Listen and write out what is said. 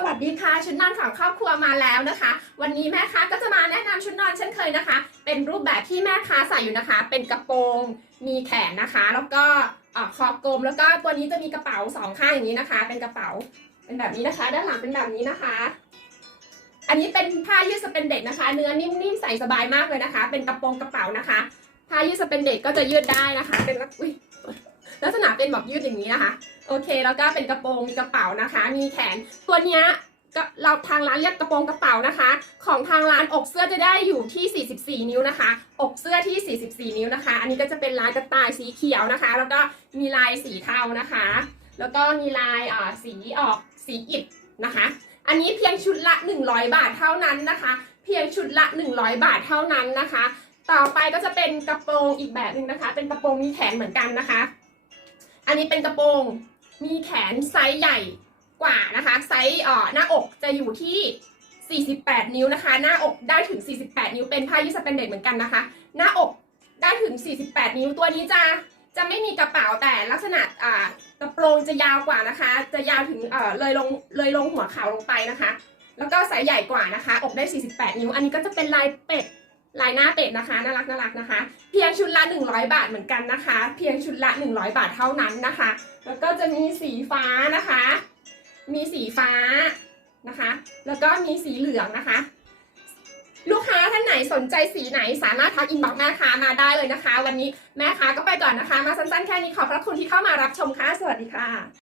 สวัสดีค่ะชุดนอนของครอบครัวมาแล้วนะคะ วันนี้แม่ค้าก็จะมาแนะนำชุดนอนเช่นเคยนะคะ เป็นรูปแบบที่แม่ค้าใส่อยู่นะคะ เป็นกระโปรงมีแขนนะคะ แล้วก็เอ่อคอกลมแล้วก็ตัวนี้จะมีกระเป๋าสองข้างอย่างนี้นะคะ เป็นกระเป๋าเป็นแบบนี้นะคะ ด้านหลังเป็นแบบนี้นะคะ อันนี้เป็นผ้ายืดสเปนเด็กนะคะ เนื้อนิ่มๆใส่สบายมากเลยนะคะ เป็นกระโปรงกระเป๋านะคะผ้ายืดสเปนเด็กก็จะยืดได้นะคะ เป็นลักอุ้ย ลักษณะเป็นแบบยืดอย่างนี้นะคะ โอเค แล้วก็เป็นกระโปรงมีกระเป๋านะคะ มีแขนตัวเนี้ยเราทางร้านเรียกกระโปรงกระเป๋านะคะ ของทางร้านอกเสื้อจะได้อยู่ที่ 44 นิ้วนะคะ อกเสื้อที่ 44 นิ้วนะคะ อันนี้ก็จะเป็นลายกระต่ายสีเขียวนะคะ แล้วก็มีลายสีเทานะคะ แล้วก็มีลายอ่าสีออกสีอิฐนะคะ อันนี้เพียงชุดละ 100 บาทเท่านั้นนะคะ เพียงชุดละ 100 บาทเท่านั้นนะคะ ต่อไปก็จะเป็นกระโปรงอีกแบบหนึ่งนะคะ เป็นกระโปรงมีแขนเหมือนกันนะคะ อันนี้เป็นกระโปรง มีแขนไซส์ใหญ่กว่านะคะ ไซส์อ่อหน้าอกจะอยู่ที่ 48 นิ้วนะคะ หน้าอกได้ถึง 48 นิ้ว เป็นผ้ายืดสเปนเด็กเหมือนกันนะคะ หน้าอกได้ถึง 48 นิ้ว ตัวนี้จะจะไม่มีกระเป๋าแต่ลักษณะอ่ากระโปรงจะยาวกว่านะคะ จะยาวถึงเอ่อเลยลงเลยลงหัวเข่าลงไปนะคะ แล้วก็ไซส์ใหญ่กว่านะคะ อกได้ 48 นิ้ว อันนี้ก็จะเป็นลายเป็ด ลายหน้าเป็ดนะคะ น่ารักน่ารักนะคะ เพียงชุดละ 100 บาทเหมือนกันนะคะ เพียงชุดละ 100 บาทเท่านั้นนะคะ แล้วก็จะมีสีฟ้านะคะ มีสีฟ้านะคะ แล้วก็มีสีเหลืองนะคะ ลูกค้าท่านไหนสนใจสีไหนสามารถทักอินบ็อกซ์แม่ค้ามาได้เลยนะคะ วันนี้แม่ค้าก็ไปก่อนนะคะ มาสั้นๆแค่นี้ขอบพระคุณที่เข้ามารับชมค่ะ สวัสดีค่ะ